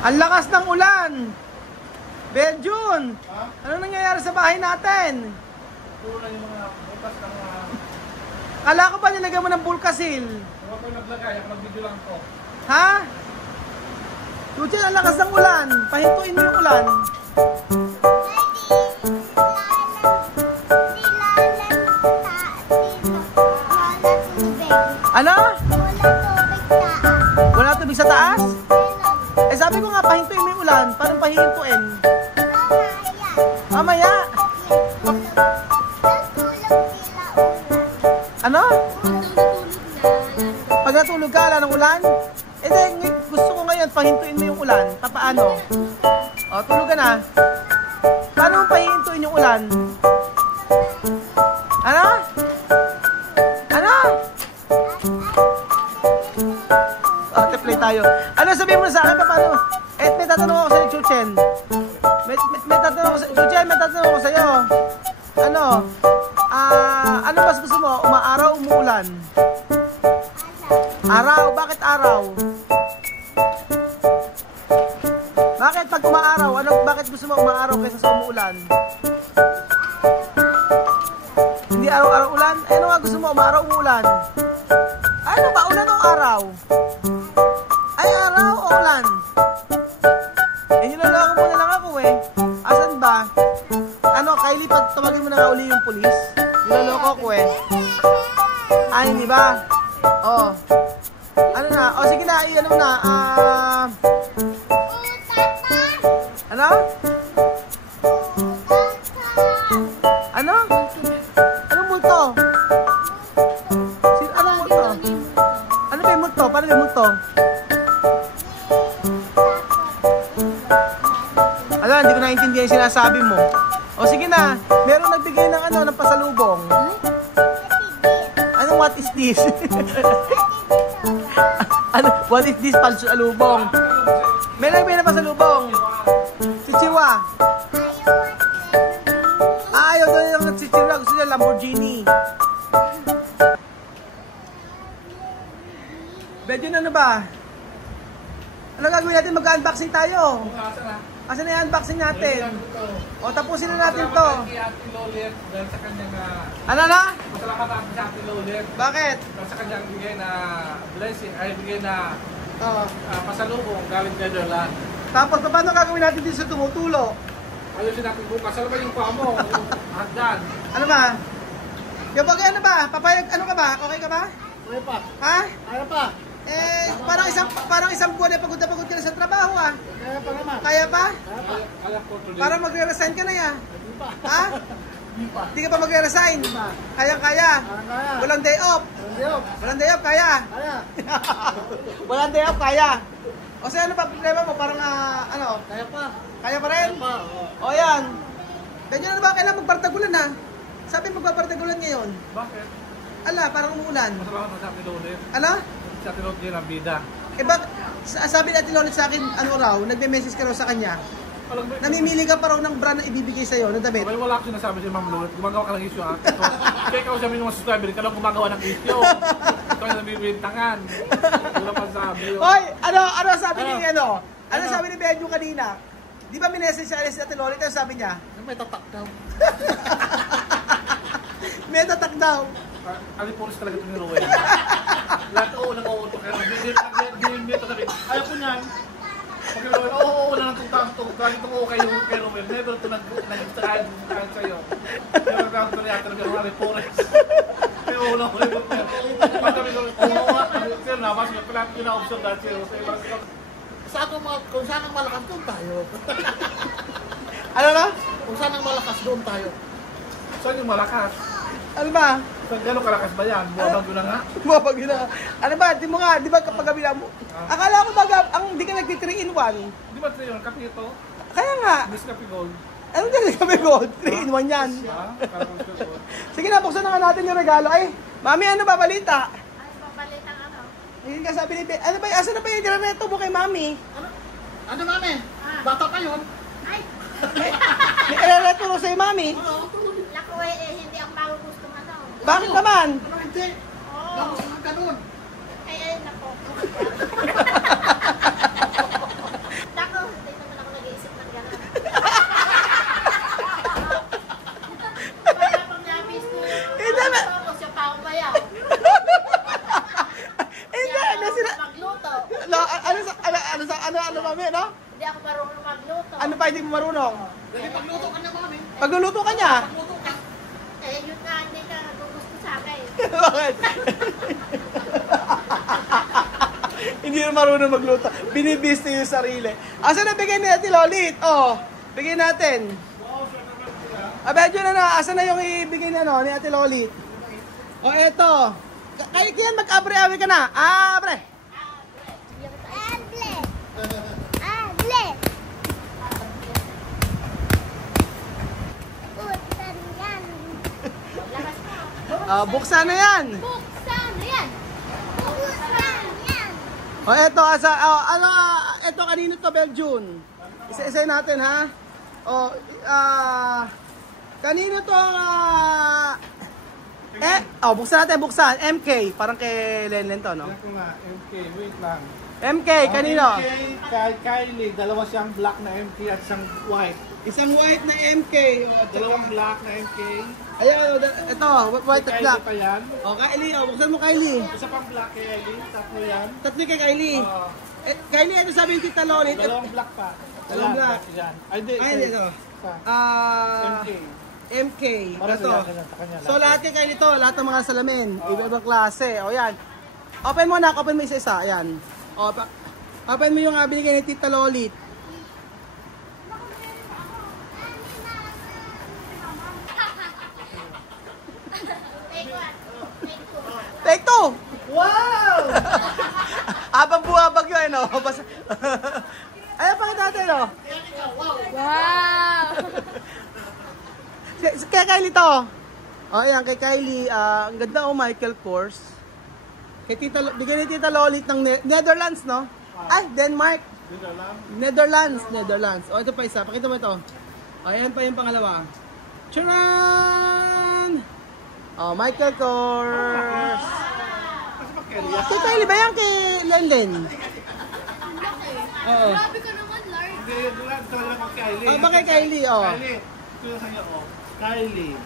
Ang lakas ng ulan. Benjun, ano nangyayari sa bahay natin? Puro na yung mga butas ng mga... Kala ko ba nilagyan mo ng bulkasil? Huwag ko naglagay, ako nag-video lang to. Ha? Chuchin, ang lakas ng ulan. Pahintuin mo yung ulan. Ano? Wala tubig sa taas? Eh sabi ko nga, pahintuin mo yung ulan. Parang pahintuin. Mamaya. Ano? Pag natulog ka, wala ng ulan? Eh di, gusto ko ngayon, pahintuin mo yung ulan. Papaano? O, tulog ka na. Paano mo pahintuin yung ulan? Ano? Ano? O, play tayo. Ano sabihin mo sa akin? Paano? Eh, may tatanong ako sa'yo, Chuchen. May tatanong ako sa'yo. Chuchen, may tatanong ako sa'yo. Ano? Ano mas gusto mo? Umaaraw, umuulan? Araw. Bakit araw? Bakit pag umaaraw? Bakit gusto mo umaaraw kaysa sa umuulan? Hindi araw-araw ulan? Ano nga gusto mo? Umaaraw, umuulan? Ano ba? Ulan o araw? Ay, araw o ulan? Eh, niloloko mo na lang ako eh. Asan ba? Ano, Kylie, pag tawagin mo na nga uli yung pulis? Niloloko ko eh. Ah, hindi ba? Oo. Ano na? O, sige na. Ano mo na? Ano? Ano? Anong multo? Anong multo? Ano ba yung multo? Paano yung multo? Ano, hindi ko naintindihan yung sinasabi mo. O sige na, meron nagbigay ng ng pasalubong. Anong what is this? What is this pasalubong? May nagbigay ng pasalubong. Chichiwa. Ayaw daw yung chichiwa. Gusto niya Lamborghini. Bedyo na ba? Ano gagawin natin? Mag-unboxing tayo. Asan na yung unboxing natin? O, tapusin na natin to. Ano na? Masalamat natin sa Ate Lolet. Bakit? Sa kanyang bigay na blessing, ay bigay na pasalubong galing kay Dorlan. Tapos, paano gagawin natin dito sa tumutulo? Ayusin natin bukas. Alam ba yung pamo? Hagdan. Ano ba? Yung bagay ano ba? Papayag, ano ka ba? Okay ka ba? Ano pa? Ha? Ano pa? Eh, parang isang buwan na pagod ka na sa trabaho ah. Kaya pa naman. Kaya pa? Kaya po tuloy. Para magre-resign ka na ya. Hindi pa. Ha? Hindi pa. Hindi ka pa magre-resign? Kaya. Kaya. Walang day off. Walang day off, kaya. Kaya. Walang day off, kaya. O sa ano pa problema mo? Parang ano? Kaya pa. Kaya pa rin? Kaya pa. O yan. Ganyan na ba? Kailangan magpartagulan ha? Sabi magpapartagulan ngayon. Bakit? Ala, parang umuulan. Masalamat sa Ate Lolet. Ala? Sa Ate Lolet yun ang bida. Eh bak, sabi natin ulit sa akin, ano raw, nagme-message ka raw sa kanya. Namimili ka pa raw ng brand na ibibigay sa'yo, na damit. Okay, wala akong sinasabi si Ma'am Lolet. Gumagawa ka ng issue ha. Kaya ikaw sabi ng mga subscriber, ka lang gumagawa ng issue. Ikaw yung nabibintangan. Wala pa sabi yun. Hoy, ano sabi ni ano? Ano sabi ni Benjo kanina? Di ba minessage siya si Ate Lolet? Ano sabi niya? May tatak daw. May tatak daw. Aliporis talaga ito ni Rowan. Lahat oo, nag-uuto ka. Hindi ito sabi. Ayaw ko niyan. Pag yung Rowan, oo na ng tutang-tung. Galing itong okay yung kay Rowan. Never ito nag-instahan sa'yo. Yung nag-out ko niya talaga ng aliporis. Kaya oo na ko rin. Pag kami ko, oo nga. Sir, nabas nga pala ito na-observe dahil sir. Kung saan ang malakas doon tayo. Ano na? Kung saan ang malakas doon tayo. Saan yung malakas? Ano ba? Gano'ng kalakas ba yan? Buwabag na nga? Bumabag yun na. Ano ba? Di ba kapag kabila mo? Akala ko baga, di ka nagti 3 in 1. Di ba ito yun? Kape ito? Kaya nga. Miss Kape Gold. Ano din kami gold? 3 in 1 yan. Ha? Parang Miss Kape Gold. Sige na, buksan na nga natin yung regalo. Ay, mami, ano ba balita? Ay, papalitan ano? Hindi ka sabi ni Ben. Ano ba? Asan na ba yung graneto mo kay mami? Ano mami? Bata pa yun? Ay, May graneto mo sa'yo, mami? lako hindi ang bago gusto ano. Bakit naman? Ano hindi? Oo. Ganun. Ay, nako. Nako, ano, mami, ano? Hindi ako marunong magluto. Ano pa hindi mo marunong? Dali, pagluto ka na, mami. Pagluluto ka niya. Pagluto ka. Eh, yun nga, hindi ka gusto sa akin. Bakit? Hindi na marunong magluto. Binibis niya yung sarili. Asa na bigay ni Ate Lolit? Oh, bigay natin. Medyo na. Asa na yung ibigay ni Ate Lolit? Oh, eto. Kaya yan, mag-abre-abre ka na. Abre. Able! Able! Buksan yan. Lakas mo. Buksan na yan. Buksan yan. Buksan yan. Oh, eto. Eto kanino to, Beljun? Isa-isay natin, ha? Oh, kanino to, buksan natin, buksan. MK, parang kay Lenlen to, no? Yan ko nga, MK, wait lang. MK, kanino? MK, kay Kylie, dalawa siyang black na MK at isang white. Isang white na MK. Dalawang black na MK. Ayan, ito, white at Kylie black. pa yan. Oh, Kylie, buksan mo Kylie. Isa pang black kay Kylie, tatlo yan. Tatlo kay Kylie. Kylie, ano sabi yung Tita Lolit? Dalawang black pa. Dalawang black. Yan. Ay, di. Ito. MK. MK. Para Ito. sa kanya. So, lahat kay Kylie to, lahat ng mga salamin. Iba-ibang klase. O, yan. Open mo na, open mo isa-isa. Ayan. O, open mo yung binigay ni Tita Lolit. Take two! Wow! Abang buhabag yun, ano? Ayan, pakita natin, no? Wow! Kay Kylie to. O, ayan, kay Kylie. Ang ganda, Michael Kors. Bigyan ni Tita Lolit ng Netherlands, no? Ay, Denmark. Netherlands. O, ito pa isa. Pakita mo ito. O, ayan pa yung pangalawa. Charan! O, Michael Kors. Kay Kylie ba yan? Kay Lenlen? Oo. Grabe ka naman, Lord. Hindi, talaga kay Kylie. Ah, ba kay Kylie, oh. Kylie. Ito sa inyo, oh. Kylie.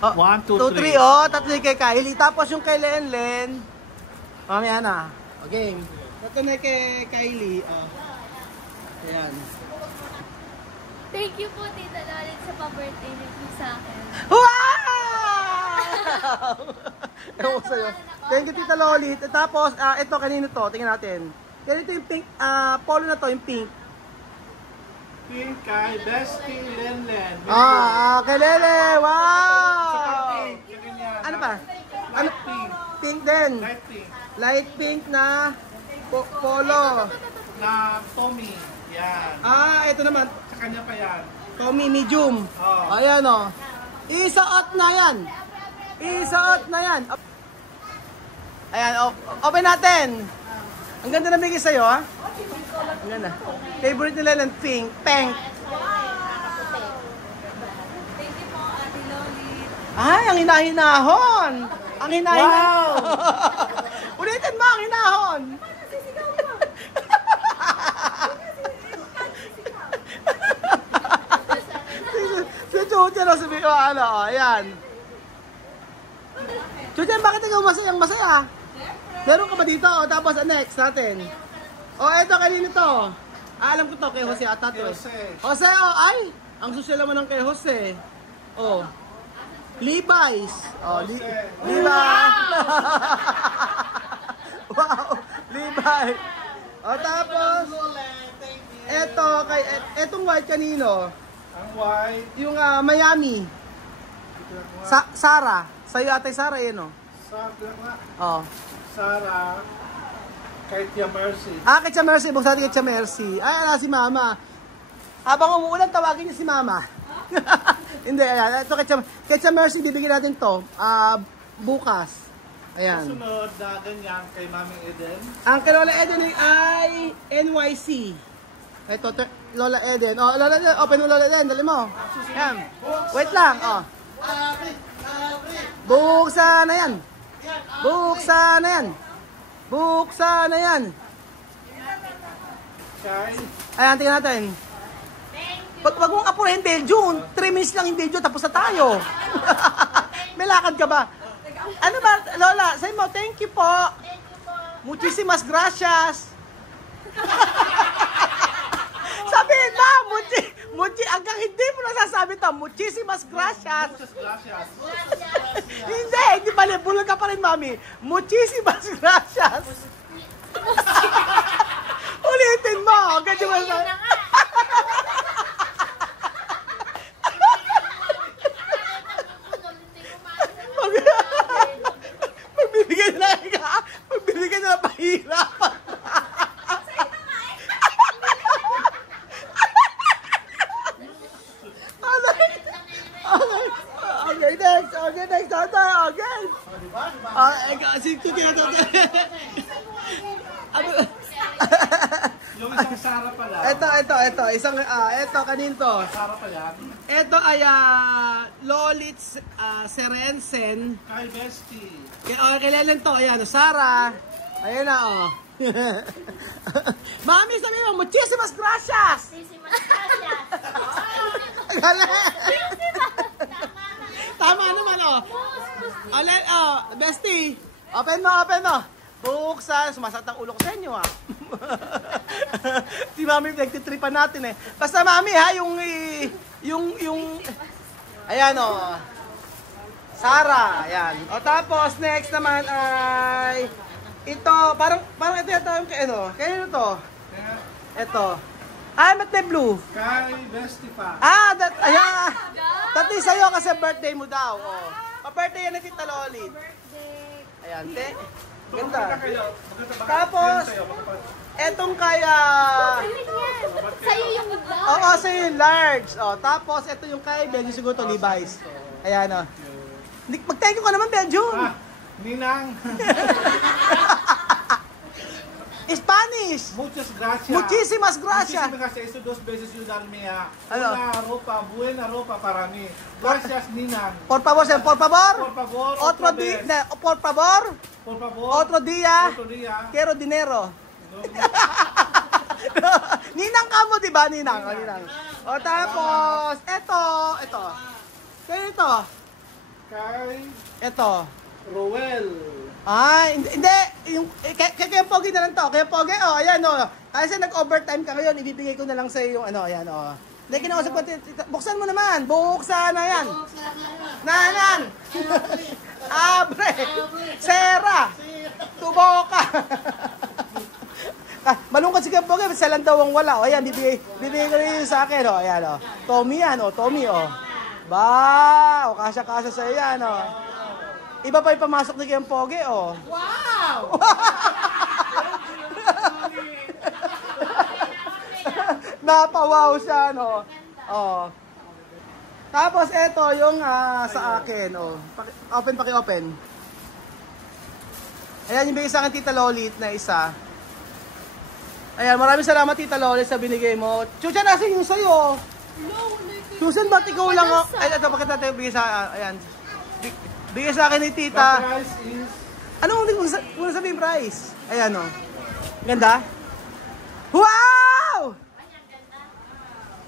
Oh, 1, 2, 2, 3. Oh, tatlo yung kay Kylie. Tapos yung kay Lenlen. Mamaya na. O, game. Tatlo na kay Kylie. Oh. Ayan. Thank you po, Tita Lolit, sa pa-birthday niyo sa akin. Wow! Ewan ko sa'yo. Thank you, Tita Lolit. Tapos, ito, kanino to? Tingnan natin. Ganito yung pink, polo na to, yung pink. Pink kay Bestie Lenlen. Kay Lele! Wow! Saka pink. Ganyan. Ano pa? Ano? Light pink. Pink din. Light pink. Light pink na polo. Na Tommy. Yan. Ito naman. Sa kanya pa yan. Tommy medium. Oh. Ayan, o. Isuot na yan. Isuot na yan. Ayan, open natin. Ang ganda na bigay sa'yo, ha? Ang ganda. Favorite nila ng pink. Pink. Thank you po, Ate Lolit. Ay, ang hinahinahon. Ang hinahinahon. Wow! Ulitin mo ang hinahon. Si Chuchen, sabi ko, ayan. Chuchen, bakit ikaw masayang masaya? Meron ka ba dito? Tapos, next natin. Eto, kanino to? Alam ko to, kay Jose ata to. Jose, ay! Ang social naman ng kay Jose. Levi's. Levi's. Wow! Levi's. Tapos, etong white kanino? Ang white. Yung Miami. Sarah. Sa'yo atay Sarah, yun, Sarah. Kay Tia Mercy. Kay Tia Mercy. Buksan natin kay Tia Mercy. Ay, si Mama. Habang umuulan, tawagin niya si Mama. Hindi, ayan. Ito kay Tia Mercy, bibigyan natin to. Bukas. Ayan. Sunod na ganyan kay Mami Eden. Ang kay Lola Eden ay NYC. Ito, Lola Eden. Lola Eden, open mo Lola Eden. Dali mo. Ayan. Wait lang. Buksan na yan. Buksan na yan. Buksan na yan. Ayan, tingnan natin. Wag mong apurahin, Beljun. 3 minutes lang yung video, tapos na tayo. May lakad ka ba? Ano ba, Lola? Say mo, thank you po. Muchísimas gracias. sabi to, muchísimas gracias. Muchas gracias. Hindi pala, bulol ka pa rin, mami. Muchísimas gracias. Ulitin mo. Ganyan mo. Ayun na nga. Magbibigay na pahirapan. Okay, next. Okay, next. Okay. Sige, Yung isang Sara pala. Ito. Ito, kanin to. Sara pa yan. Ito ay Lolitz Serensen. Kay Bestie. Kailan to? Ayan, Sara. Ayan na, oh. Mami, sabi mo, muchísimas gracias! Muchísimas gracias. Tama naman, oh. Ulit, oh, Bestie. Open mo. Buksan. Sumasakit ang ulo ko sa inyo, ah. Si Mami, nagtitripan natin, eh. Basta, Mami, ha, yung... Ayan, oh. Sara, ayan. O, tapos, next naman ay... Ito, parang ito yung ano. Kaya to? Ito. Mate blue. Kay Bestie pa. Ayan. Dati sa'yo kasi birthday mo daw. Oh. Pa-birthday yan na Tita Lolit. Ayan, te. Ganda. Tapos, etong kaya... Sa'yo yung vlog. Oo, sa'yo yung large. Oh, tapos, ito yung kay Benjo siguro to, Levi's. Ayan, oh. Mag-thank you ka naman, Benjo. Ninang. Spanish. Muchas gracias. Muchísimas gracias. Muchísimas gracias. Eso 2 veces ayudarme a Ano? buena ropa para mí. Gracias, Ninang. Por favor, sir, por favor. Por favor, Otro otra día, vez. por favor. Por favor. Otro día. Otro día. Quiero dinero. Ninang ka mo, di ba? Ninang. O tapos, ito. Kaya ito. Kay Ito. Roel. Hindi. Kaya Pogi na lang to. Kaya Pogi, oh, ayan, oh. Kasi nag-overtime ka ngayon, ibibigay ko na lang sa'yo yung ano, ayan, oh. Hindi, kinausap ko, buksan mo naman. Buksan na yan. Nanan. Abre. Sera. Tuboka. Malungkot si Kaya Pogi, sa lang daw ang wala. O, ayan, bibigay ko rin sa akin, oh. Ayan, oh. Tommy yan, oh. Tommy, oh. Ba, o kasya-kasya sa'yo yan, oh. Iba pa yung pamasok ni Kaya Pogi, oh. Wow! Napawaw siya, no? Oh. Tapos, ito yung sa akin, oh. Paki-open. Ayan, yung bigay sa akin, Tita Lolit, na isa. Ayan, maraming salamat, Tita Lolit, sa binigay mo. Chucha, nasa yung sa'yo. Susan, ba't ikaw lang, oh? Ay, ito, bakit natin bigay sa, ayan. Bigay sa akin ni Tita. The price is... Anong muna sabihin price? Ayan, oh. Ganda? Wow!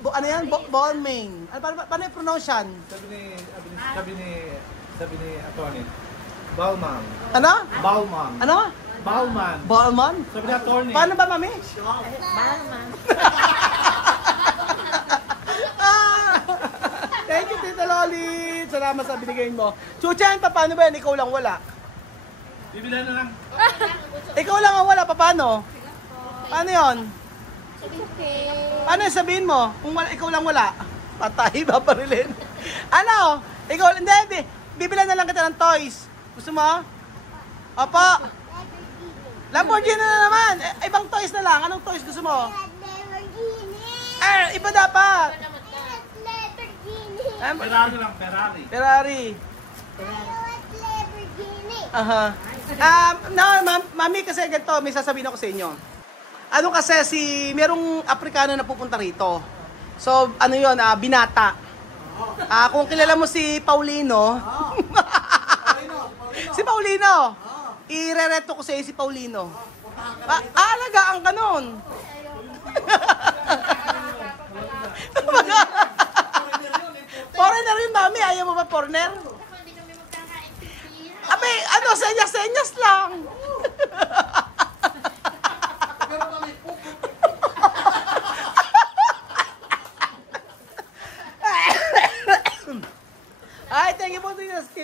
Ano yan? Balmain. Paano yung pronounce yan? Sabi ni Atty. Bauman. Ano? Bauman. Ano? Bauman. Balman? Sabi ni Atty. Paano ba, mami? Balman. Thank you, Tita Lolit. Salamat sa binigay mo. Chuchan, paano ba yan? Ikaw lang wala. Bibilan na lang. Ikaw lang ang wala. Paano? Paano yun? Paano yung sabihin mo? Kung wala, ikaw lang wala. Patay, babarilin. Ano? Ikaw, hindi. Bibilan na lang kita ng toys. Gusto mo? Opo. Lamborghini na naman. Ibang toys na lang. Anong toys gusto mo? Iba dapat. Ferrari lang, Ferrari. Ferrari. Aha. No, mami, kasi ganito, may sasabihin ako sa inyo. Ano kasi merong Aprikano na pupunta rito. So, ano yun, binata. Kung kilala mo si Paulino. Si Paulino. Irereto ko sa iyo si Paulino. Alagaan ka nun. Foreigner rin, mami. Ayaw mo ba foreigner? Abe, senyas-senyas lang.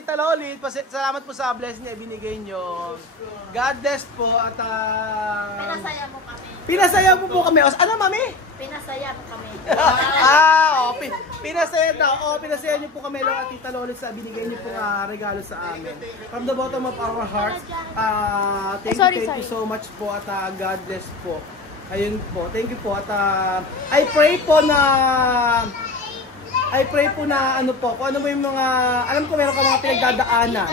Tita Lolit. Salamat po sa blessing na ibinigay nyo. God bless po at Pinasaya mo kami. pinasaya mo po kami. Ano, mami? Pinasaya mo kami. Pinasaya daw. Pinasaya niyo po kami at Tita Lolit sa binigay niyo po regalo sa amin. From the bottom of our hearts, thank you so much po at God bless po. Ayun po. Thank you po at I pray po na ano po, kung ano mo yung mga, alam ko meron ka mga pinagdadaanan.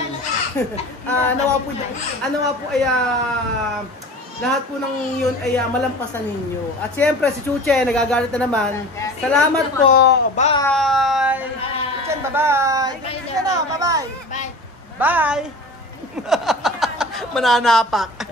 Nawa po ay lahat po ng yun ay malampasan ninyo. At siyempre si Chuche, nagagalit na naman. Salamat po. Bye! Chuche, bye-bye! Bye! Bye! Bye! Mananapak.